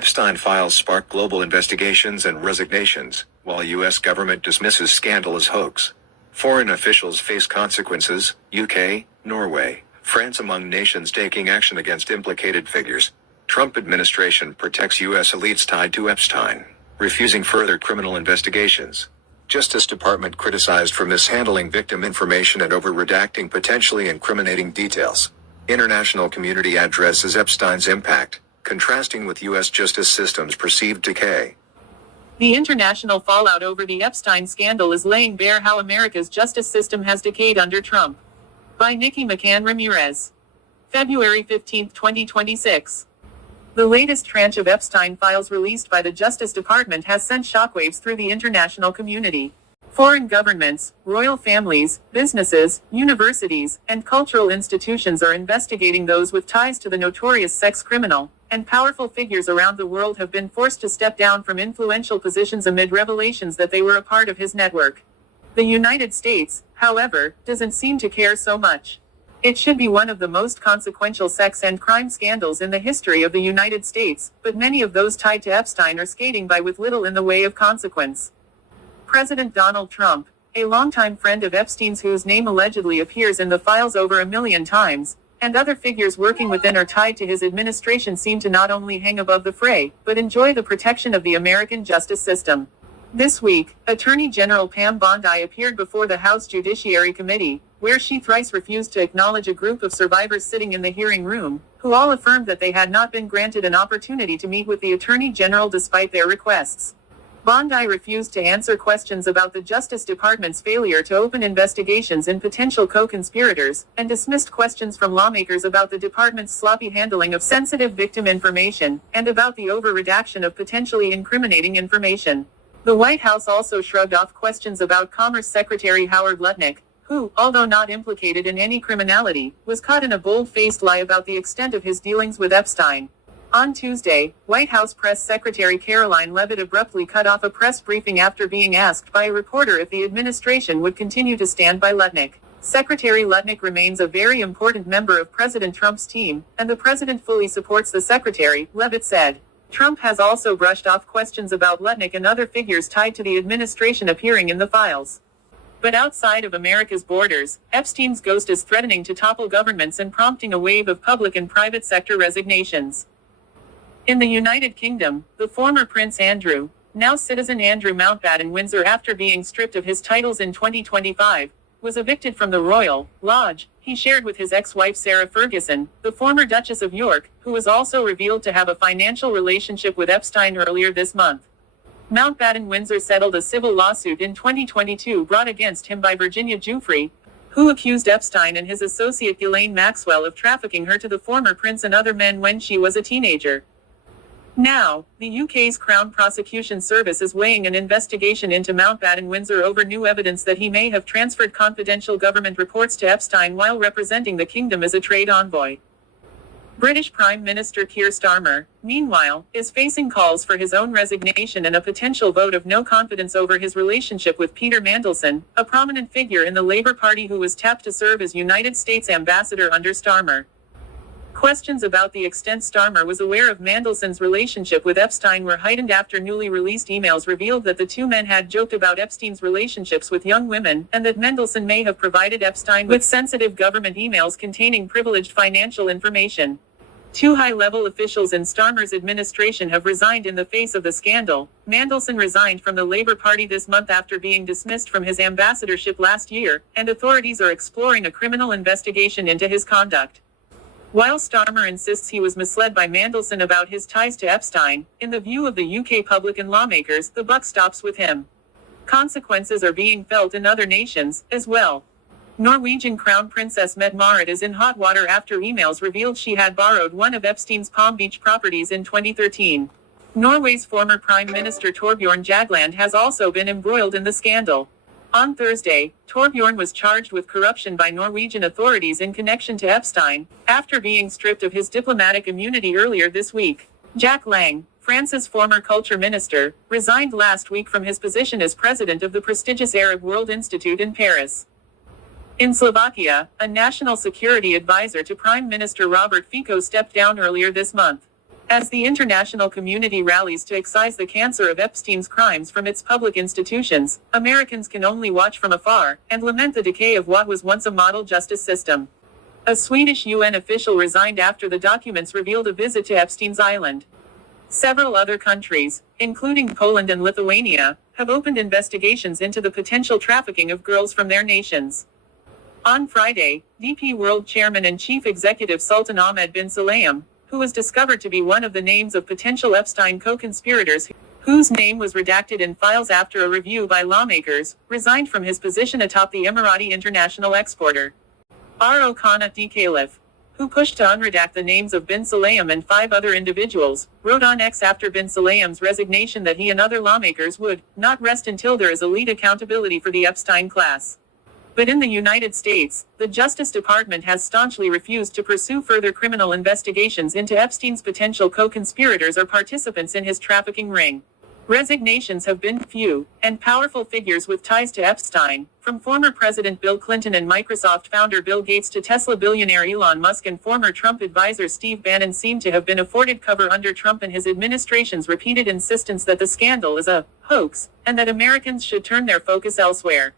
Epstein files spark global investigations and resignations, while U.S. government dismisses scandal as hoax. Foreign officials face consequences, UK, Norway, France among nations taking action against implicated figures. Trump administration protects U.S. elites tied to Epstein, refusing further criminal investigations. Justice Department criticized for mishandling victim information and over-redacting potentially incriminating details. International community addresses Epstein's impact, contrasting with U.S. justice system's perceived decay. The international fallout over the Epstein scandal is laying bare how America's justice system has decayed under Trump. By Nikki McCann Ramirez. February 15, 2026. The latest tranche of Epstein files released by the Justice Department has sent shockwaves through the international community. Foreign governments, royal families, businesses, universities, and cultural institutions are investigating those with ties to the notorious sex criminal, and powerful figures around the world have been forced to step down from influential positions amid revelations that they were a part of his network. The United States, however, doesn't seem to care so much. It should be one of the most consequential sex and crime scandals in the history of the United States, but many of those tied to Epstein are skating by with little in the way of consequence. President Donald Trump, a longtime friend of Epstein's whose name allegedly appears in the files over 1 million times, and other figures working within or tied to his administration seem to not only hang above the fray, but enjoy the protection of the American justice system. This week, Attorney General Pam Bondi appeared before the House Judiciary Committee, where she thrice refused to acknowledge a group of survivors sitting in the hearing room, who all affirmed that they had not been granted an opportunity to meet with the Attorney General despite their requests. Bondi refused to answer questions about the Justice Department's failure to open investigations in potential co-conspirators, and dismissed questions from lawmakers about the department's sloppy handling of sensitive victim information, and about the over-redaction of potentially incriminating information. The White House also shrugged off questions about Commerce Secretary Howard Lutnick, who, although not implicated in any criminality, was caught in a bold-faced lie about the extent of his dealings with Epstein. On Tuesday, White House Press Secretary Caroline Leavitt abruptly cut off a press briefing after being asked by a reporter if the administration would continue to stand by Lutnick. Secretary Lutnick remains a very important member of President Trump's team, and the president fully supports the secretary, Leavitt said. Trump has also brushed off questions about Lutnick and other figures tied to the administration appearing in the files. But outside of America's borders, Epstein's ghost is threatening to topple governments and prompting a wave of public and private sector resignations. In the United Kingdom, the former Prince Andrew, now citizen Andrew Mountbatten Windsor after being stripped of his titles in 2025, was evicted from the royal lodge he shared with his ex-wife Sarah Ferguson, the former Duchess of York, who was also revealed to have a financial relationship with Epstein earlier this month. Mountbatten Windsor settled a civil lawsuit in 2022 brought against him by Virginia Giuffre, who accused Epstein and his associate Ghislaine Maxwell of trafficking her to the former prince and other men when she was a teenager. Now, the UK's Crown Prosecution Service is weighing an investigation into Mountbatten Windsor over new evidence that he may have transferred confidential government reports to Epstein while representing the kingdom as a trade envoy. British Prime Minister Keir Starmer, meanwhile, is facing calls for his own resignation and a potential vote of no confidence over his relationship with Peter Mandelson, a prominent figure in the Labour Party who was tapped to serve as United States ambassador under Starmer. Questions about the extent Starmer was aware of Mandelson's relationship with Epstein were heightened after newly released emails revealed that the two men had joked about Epstein's relationships with young women, and that Mandelson may have provided Epstein with sensitive government emails containing privileged financial information. Two high-level officials in Starmer's administration have resigned in the face of the scandal. Mandelson resigned from the Labour Party this month after being dismissed from his ambassadorship last year, and authorities are exploring a criminal investigation into his conduct. While Starmer insists he was misled by Mandelson about his ties to Epstein, in the view of the UK public and lawmakers, the buck stops with him. Consequences are being felt in other nations, as well. Norwegian Crown Princess Mette-Marit is in hot water after emails revealed she had borrowed one of Epstein's Palm Beach properties in 2013. Norway's former Prime Minister Torbjorn Jagland has also been embroiled in the scandal. On Thursday, Torbjorn was charged with corruption by Norwegian authorities in connection to Epstein, after being stripped of his diplomatic immunity earlier this week. Jack Lang, France's former culture minister, resigned last week from his position as president of the prestigious Arab World Institute in Paris. In Slovakia, a national security advisor to Prime Minister Robert Fico stepped down earlier this month. As the international community rallies to excise the cancer of Epstein's crimes from its public institutions, Americans can only watch from afar and lament the decay of what was once a model justice system. A Swedish UN official resigned after the documents revealed a visit to Epstein's island. Several other countries, including Poland and Lithuania, have opened investigations into the potential trafficking of girls from their nations. On Friday, DP World Chairman and Chief Executive Sultan Ahmed bin Sulayem, who was discovered to be one of the names of potential Epstein co-conspirators, whose name was redacted in files after a review by lawmakers, resigned from his position atop the Emirati international exporter. R.O. Khanat D. Caliph, who pushed to unredact the names of bin Sulayem and 5 other individuals, wrote on X after bin Sulayem's resignation that he and other lawmakers would not rest until there is elite accountability for the Epstein class. But in the United States, the Justice Department has staunchly refused to pursue further criminal investigations into Epstein's potential co-conspirators or participants in his trafficking ring. Resignations have been few, and powerful figures with ties to Epstein, from former President Bill Clinton and Microsoft founder Bill Gates to Tesla billionaire Elon Musk and former Trump advisor Steve Bannon, seem to have been afforded cover under Trump and his administration's repeated insistence that the scandal is a hoax, and that Americans should turn their focus elsewhere.